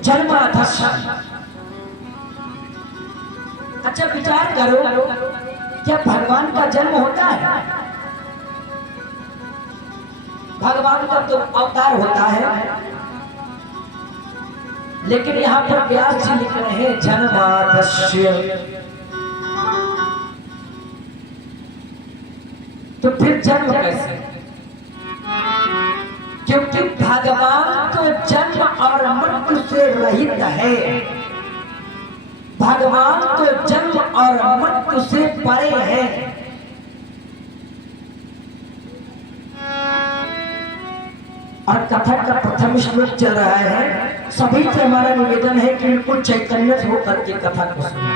जन्माधस्य। अच्छा विचार करो, क्या भगवान का जन्म होता है? भगवान का तो अवतार होता है, लेकिन यहाँ पर व्यास जी लिख रहे हैं जन्माधस्य। तो फिर जन्म कैसे? क्योंकि भगवान तो जन्म और मृत्यु से रहित है। भगवान तो जन्म और मृत्यु से परे है। और कथा का प्रथम श्लोक चल रहा है। सभी से हमारा निवेदन है कि बिल्कुल चैतन्य होकर के कथा को सुना।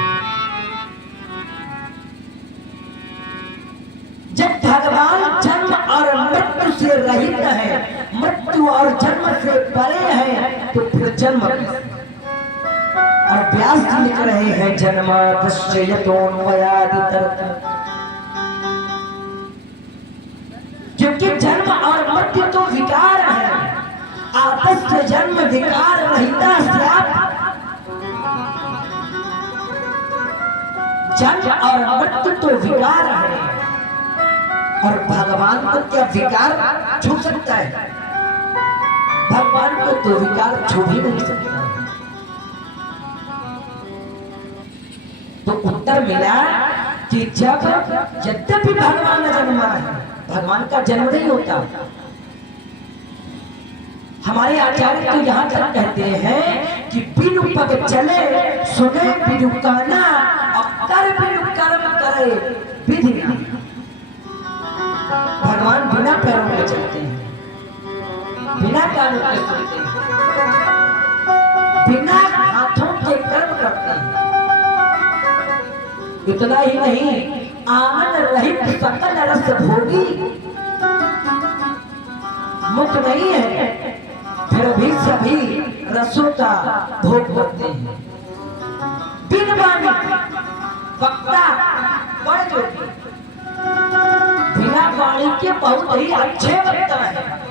जब भगवान जन्म और मृत्यु से रहित है, मृत्यु और जन्म से परे है, तो फिर जन्म। और व्यास जी लिख रहे हैं जन्माधस्य यतोऽन्वयादितरत्। क्योंकि जन्म और मृत्यु तो विकार है। आतस्य जन्म विकार रहिता स्यात्। जन्म और मृत्यु तो विकार है, और भगवान को क्या विकार छू सकता है? भगवान को तो विकार छू भी नहीं सकता है। तो उत्तर मिला कि जब यद्यपि भगवान ने जन्मा है, भगवान का जन्म नहीं होता। हमारे आचार्य तो यहाँ तक कहते हैं कि बिनु पग चले सुने बिनु काना, और कर बिनु कर्म करे विधि ना। भगवान बिना पैरों के चलते हैं, बिना कानों के सुनते हैं, बिना हाथों के कर्म करते हैं। इतना ही नहीं, आनंद रहित सकल रस भोगी। मुक्त नहीं है, फिर भी सभी रसों का भोग करते हैं। बिन वाणी वक्ता बड़ जोगी, बिना वाणी के बहुत ही अच्छे वक्ता है।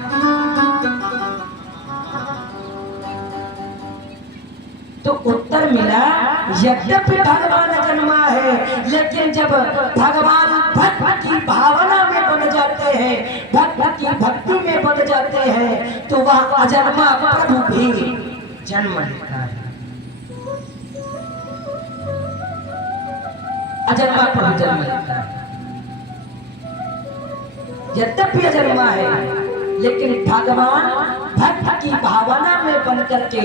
तो उत्तर मिला यद्यपि भगवान जन्मा है, लेकिन जब भगवान भक्त की भावना में बन जाते हैं, भक्त की भक्ति में बन जाते हैं, तो वह अजन्मा प्रभु भी जन्म लेता है। अजन्मा प्रभु जन्म लेता है। यद्यपि अजन्मा है, लेकिन भगवान भक्त की भावना में बन करके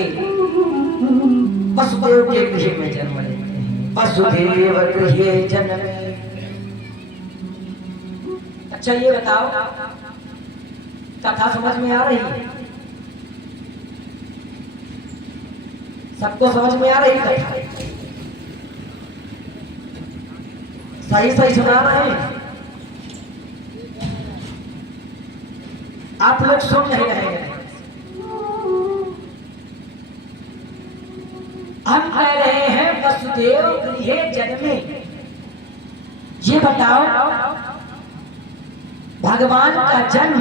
वसुदेव के गृह में जन्म लेते हैं। वसुदेव गृहे जन्मे। अच्छा ये बताओ, कथा समझ में आ रही है? सबको समझ में आ रही कथा? सही सही सुना रहे हैं? आप लोग सुन नहीं रहे हैं। हम कह रहे हैं वसुदेव गृहे जन्मे। ये बताओ, भगवान का जन्म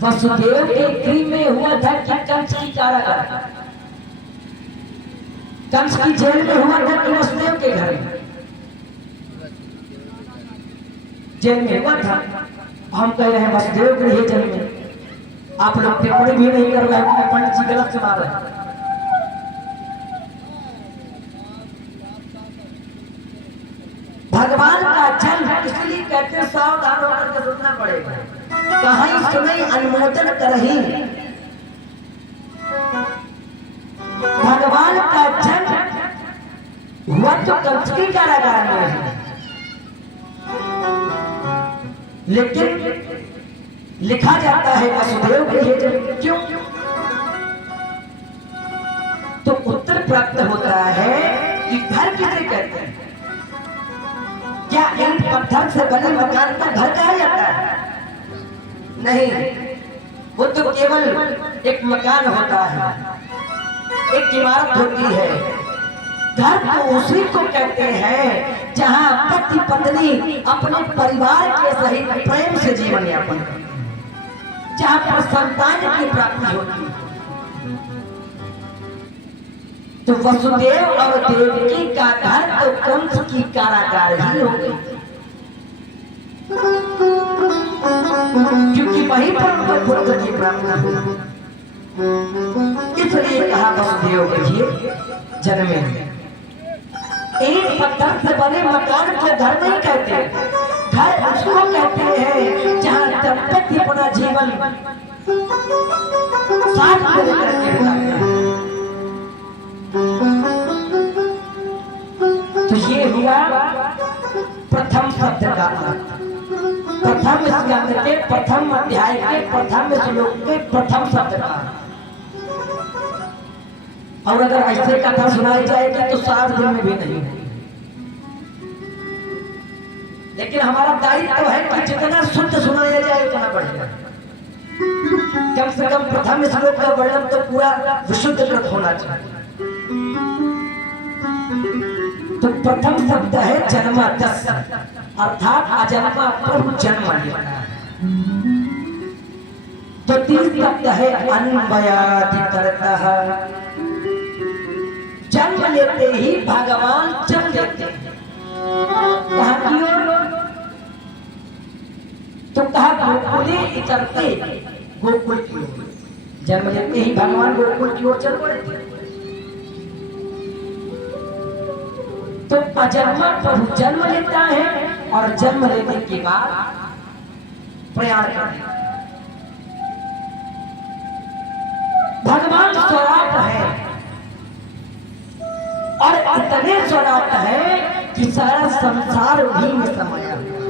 वसुदेव के गृह में हुआ था कि कंस की कारागार? कंस की जेल में हुआ था कि वसुदेव के घर में? जेल में हुआ था। हम कह रहे हैं वसुदेव गृहे जन्मे। आप लोग टिप्पणी भी नहीं कर रहे हैं, पंडित जी गलत सुना रहे हैं। भगवान का जन्म इसलिए कहते हैं, सावधान होकर के सुनना पड़ेगा। कहीं सुने अनुमोदन करही। भगवान का जन्म हुआ तो कंस की कारागार में है, लेकिन लिखा जाता है वसुदेव गृहे जन्मे। क्यों? तो उत्तर प्राप्त होता है कि घर किसे कहते हैं? क्या ईंट पत्थर से बने मकान को घर कहा जाता है? नहीं, वो तो केवल एक मकान होता है, एक इमारत होती है। घर तो उसी को कहते हैं जहां पति पत्नी अपने परिवार के सहित प्रेम से जीवन यापन करते हैं, जहां पर संतान की प्राप्ति होती है। तो वसुदेव और देवकी का घर तो कंस की कारागार ही हो गई, क्योंकि वहीं पर उनको पुत्र की प्राप्ति हुई। इसलिए कहा वसुदेव कहिए जन्मे। एक पत्थर से बने मकान को घर नहीं कहते, घर उसको कहते हैं जहाँ दंपति अपना जीवन साथ में लेकर के बिताते हैं। तो ये हुआ प्रथम शब्द का अर्थ, प्रथम स्कंद के प्रथम अध्याय के प्रथम श्लोक के प्रथम शब्द का। और अगर ऐसे कथा सुनाई जाएगी तो 60 दिन में भी नहीं, लेकिन हमारा दायित्व है कि जितना शुद्ध सुनाया जाए उतना बढ़िया। कम से कम प्रथम श्लोक का वर्णन तो पूरा विशुद्ध कृत होना चाहिए। तो प्रथम शब्द है जन्मदस, अर्थात अजन्मा प्रभु जन्म लिया। द्वितीय शब्द है अन्वयादितरतः, जन्म लेते ही भगवान जन्म लेते हैं। कहा की ओर? तो कहा गोकुले इतरते, गोकुल की ओर। जन्म लेते ही भगवान गोकुल की ओर चल पड़े। तो अजन्मा प्रभु जन्म लेता है और जन्म लेने के बाद प्रयाण करता है। भगवान स्वराट है और इतने स्वराट है कि सारा संसार उन्हीं में समाया हुआ।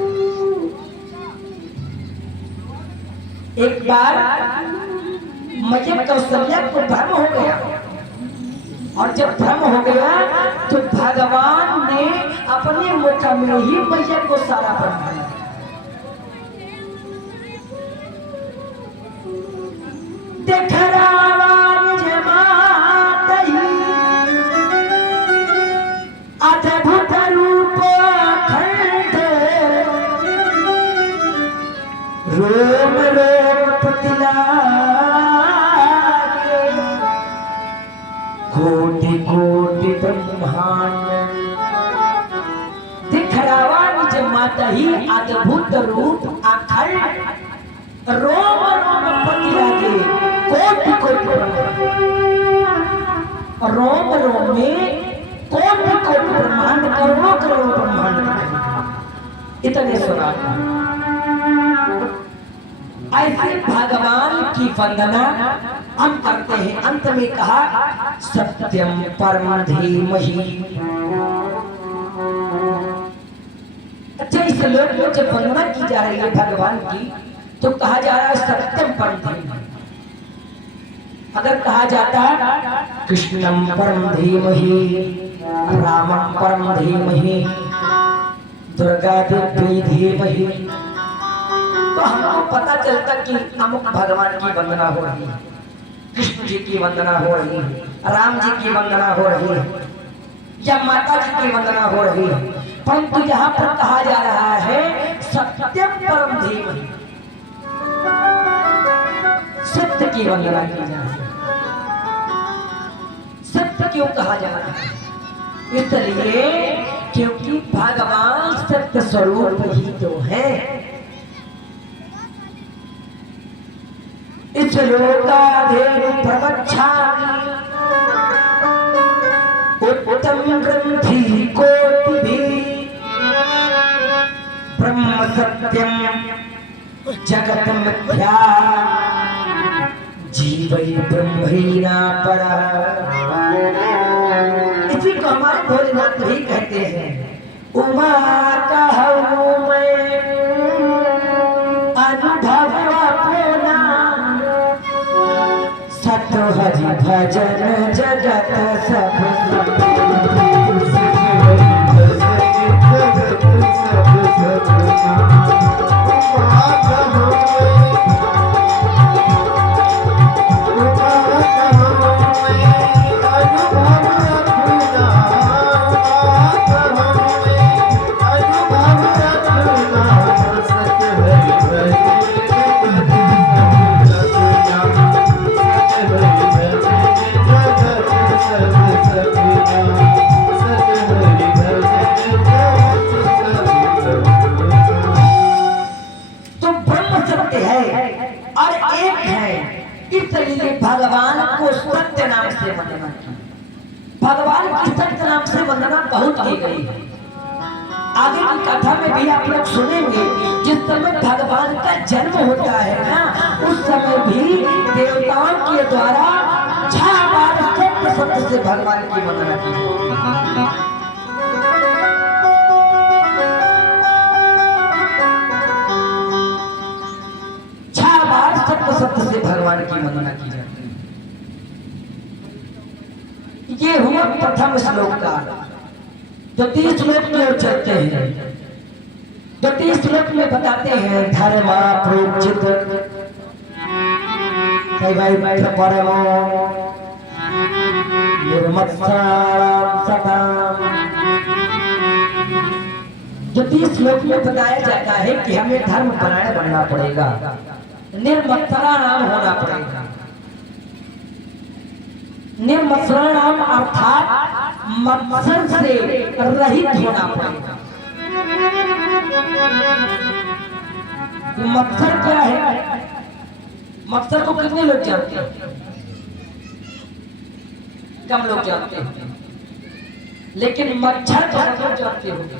एक बार मैया कौशल्या को भ्रम हो गया, और जब भ्रम हो गया तो भगवान ने अपने मुख में ही मैया को सारा बना दिया। अद्भुत रूप अखंड, रोम रोम पतिलागे, कोटि कोटि ब्रह्मांड। दिखरावा निज माता ही अद्भुत रूप अखंड, रोम रोम पतिलागे, कोटि कोटि ब्रह्मांड। रोम रोम में कोटि कोटि ब्रह्मांड, करोड़ों करोड़ों ब्रह्मांड इतने स्वराट। ऐसे भगवान की वंदना हम करते हैं। अंत में कहा सत्यम परम धीमहि। अच्छा, इस लोक में जब वंदना की जा रही है भगवान की, तो कहा जा रहा है सत्यम परम धीमहि। अगर कहा जाता कृष्णम परम धीमहि, रामम परम धीमहि, दुर्गा देवी धीमहि, तो हमको पता चलता कि अमुक भगवान की वंदना हो रही है, कृष्ण जी की वंदना हो रही है, राम जी की वंदना हो रही है, या माता जी की वंदना हो रही है। परंतु यहाँ पर कहा जा रहा है सत्यम परम धीमहि, सत्य की वंदना की जा रही है। सत्य क्यों कहा जा रहा है? इसलिए क्योंकि भगवान सत्य स्वरूप ही तो है। इस लोकाधेनु प्रवक्षामि उत्तम ग्रंथि कोटिभिः, ब्रह्म सत्यम जगत मिथ्या, जीवै ब्रह्मैना परः। इसी को हमारे भोलेनाथ भी कहते हैं, उमा कहूँ मैं अनुभव अपना, सत हरि भजन जगत सब। Sir. से वंदना की। भगवान कृष्ण के नाम से वंदना बहुत की गई है। आगे की कथा में भी आप लोग सुनेंगे, जिस समय भगवान का जन्म होता है ना, उस समय भी देवताओं के द्वारा 6 बार सत्य सत्य से भगवान की वंदना की। 6 बार सत्य सत्य से भगवान की वंदना की जाती है। ये हुआ प्रथम श्लोक का। द्वितीय श्लोक में चलते हैं। द्वितीय श्लोक में बताते हैं धर्मा प्रोचित परमो निर्मत्सराणां सताम्। द्वितीय श्लोक में बताया जाता है कि हमें धर्म परायण बनना पड़ेगा, निर्मत्सराणाम होना पड़ेगा। निर्मत्सराणाम अर्थात मत्सर से रहित होना पड़ेगा। मत्सर क्या है? मत्सर को कितने लोग जानते हैं? कम लोग जानते हैं, लेकिन मच्छर को सब लोग जानते होंगे।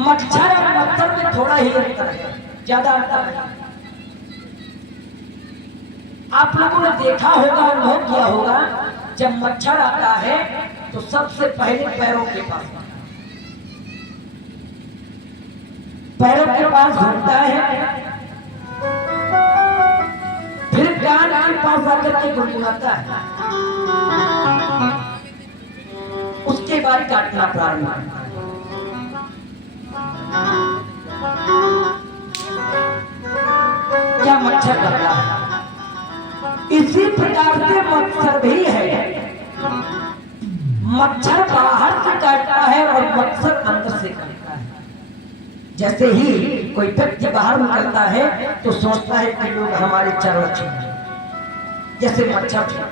मच्छर और मत्सर में थोड़ा ही अंतर है, ज्यादा अंतर है। आप लोगों ने देखा होगा, अनुभव किया होगा, जब मच्छर आता है तो सबसे पहले पैरों के पास घूमता है, फिर कान के पास आकर के गुनगुनाता है, उसके बाद काटना प्रारंभ करता है। क्या मच्छर करता है? इसी प्रकार से मत्सर भी है। मच्छर बाहर से काटता है और मत्सर अंदर से काटता है। जैसे ही कोई व्यक्ति बाहर निकलता है तो सोचता है कि लोग हमारे चरण छूए, जैसे मच्छर छूता है।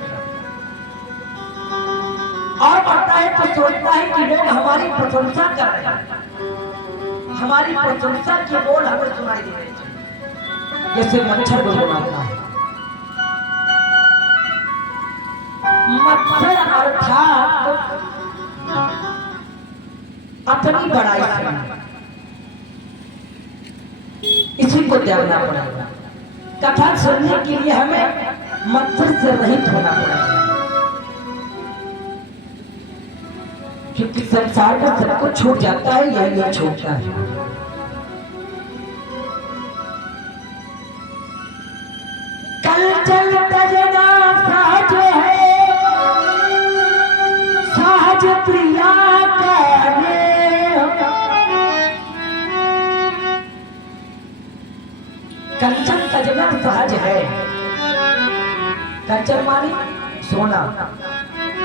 और आता है तो सोचता है कि लोग हमारी प्रशंसा कर रहे हैं, हमारी प्रशंसा के बोल हमें सुनाई दे रहे हैं, जैसे मच्छर को सुनाता है। मत्सर अर्थात अपनी बड़ाई करना, इसी को त्यागना पड़ेगा। कथा सुनने के लिए हमें मत्सर से रहित होना पड़ेगा, क्योंकि संसार में सब कुछ छूट जाता है, यही नहीं छूटता है। कल चल तजना सहज है, सहज प्रिया कहने। कंचन तजना सहज है। कंचन मानी सोना,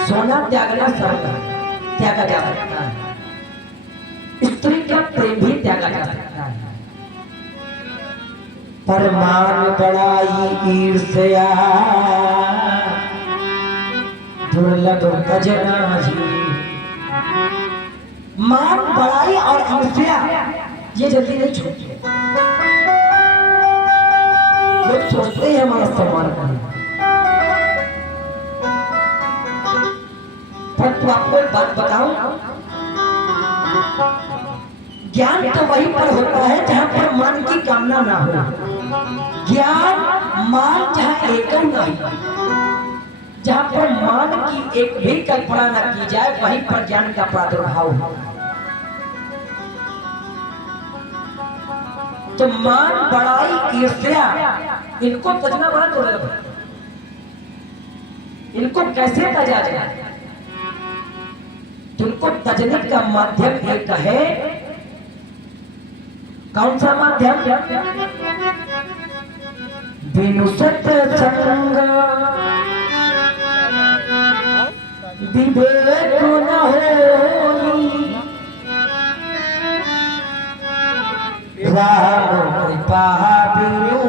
सोना त्यागना सरल है, त्यागा जा सकता है। स्त्री का प्रेम भी त्यागा जा सकता है। पर मान बड़ाई ईर्ष्या दुर्लभ तजना जी। मान बड़ाई और ईर्ष्या ये जल्दी नहीं छूटते। लोग सोचते हैं हमारा सम्मान करें, परंतु आपको एक बात बताऊं, ज्ञान तो वहीं पर होता है जहां पर मान की कामना ना हो। ज्ञान मान जहां एकम नहीं, जहां पर मान की एक भी कल्पना न की जाए, वहीं पर ज्ञान का प्रादुर्भाव हो। तो मान बड़ाई ईर्ष्या इनको तजना बड़ा दुर्लभ है। इनको कैसे तजा जाए? तुमको तजने का माध्यम एक है। कौन सा माध्यम? बिनु सत्संग विवेक न होई, राम कृपा बिनु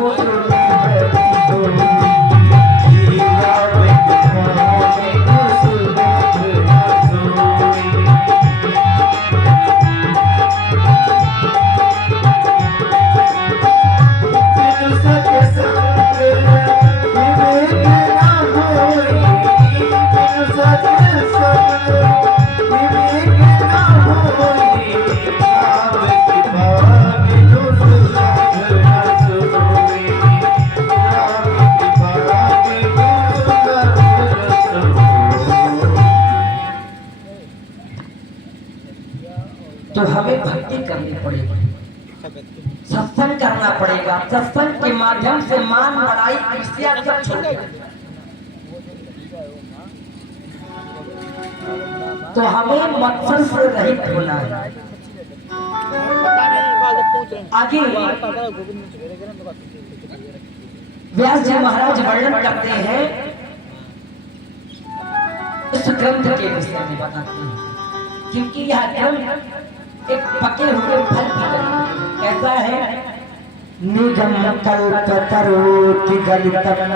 तो हमें भक्ति करनी पड़ेगी, सत्संग करना पड़ेगा। सत्संग के माध्यम से मान बढ़ाई ईर्ष्या सब छोड़, तो हमें मत्सर से रहित होना है। आगे व्यास जी महाराज वर्णन करते हैं, इस ग्रंथ के विषय में बताते हैं, क्योंकि यह ग्रंथ एक पके हुए फल की तरह कैसा है। निगम कल्प तरोति गलितम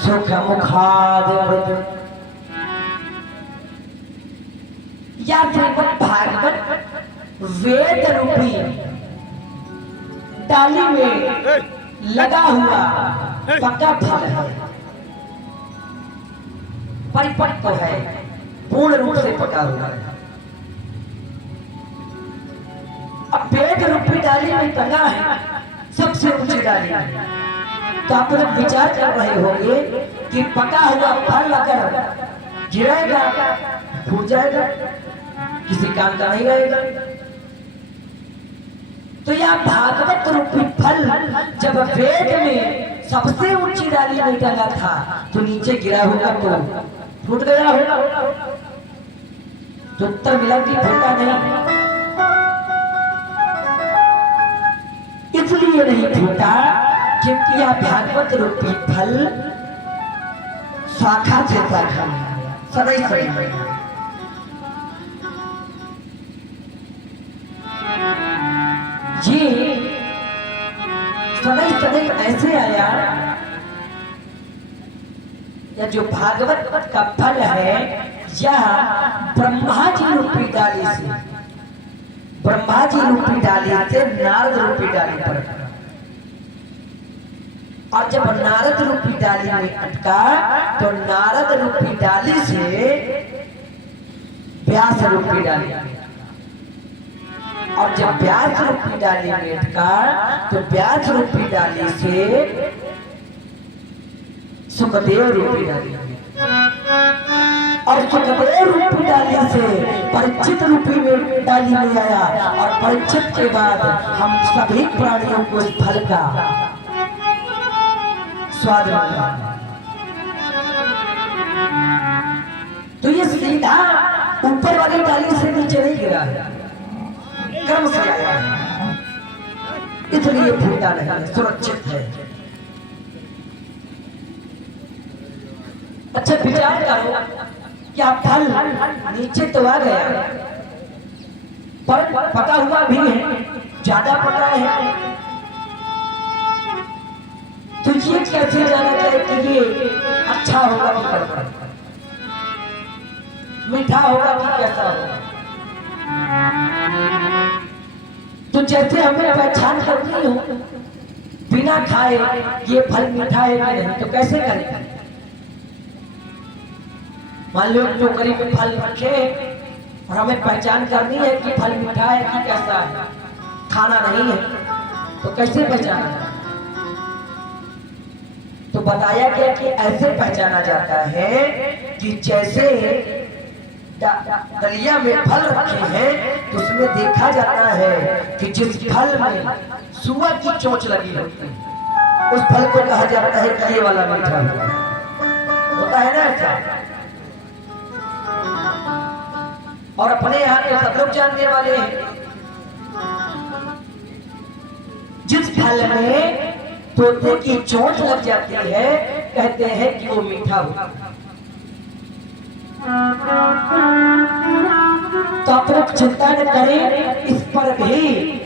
सुख मुखाद, या श्रीमद् भागवत वेद रूपी डाली में लगा हुआ पका फल है, परिपक्व है, पूर्ण रूप से पका हुआ है। अब वेद रूपी डाली में टंगा है सबसे ऊंची डाली में, तो आप लोग विचार कर रहे होंगे कि पका हुआ फल अगर गिरेगा फूट जाएगा, किसी काम का नहीं रहेगा। तो यह भागवत रूपी फल जब वेद में सबसे ऊंची डाली में टंगा था, तो नीचे गिरा होगा तो फूट गया होगा। तो उत्तर मिला कि फूटा नहीं, इसलिए नहीं फूटा क्योंकि यह भागवत रूपी फल शाखा से शाखा सदैव सदैव ये सदैव सदैव ऐसे आया, या जो भागवत का फल है यह ब्रह्मा जी रूपी डाली से, ब्रह्मा जी रूपी डाली से नारद रूपी डाली पर, और जब नारद रूपी डाली में अटका तो नारद रूपी डाली से व्यास रूपी डाली, और जब व्यास रूपी डाली में अटका तो व्यास रूपी डाली से सुखदेव रूपी डाली, और सुखदेव रूपी डाली से परीक्षित रूपी में डाली में आया, और परीक्षित के बाद हम सभी प्राणियों को इस फल का स्वाद मिला। तो ये सीधा ऊपर वाली डाली से नीचे नहीं गिरा है, कर्म से आया है, इसलिए फूटा नहीं, सुरक्षित है। अच्छा विचार करो, क्या फल नीचे तो आ गया पर पका हुआ भी है, ज्यादा पका है, तो ये कैसे जाना चाहिए कि ये अच्छा होगा कि कड़वा, मीठा होगा कि कैसा होगा। तो जैसे हमें पहचान करनी हो बिना खाए ये फल मीठा है कि नहीं, तो कैसे करें। मान लो टोकरी में फल रखे और हमें पहचान करनी है कि फल मीठा है कि कैसा है, खाना नहीं है, तो कैसे पहचाना। तो बताया गया कि ऐसे पहचाना जाता है कि जैसे दलिया में फल रखे हैं तो उसमें देखा जाता है कि जिस फल में सुअर की चोंच लगी होती है उस फल को कहा जाता है कि ये वाला मीठा होता है ना ऐसा। और अपने यहाँ के सब लोग जानने वाले हैं, जिस फल में तोते की चोंच लग जाती है कहते हैं कि वो मीठा होता है। तो आप लोग चिंता न करें, इस पर भी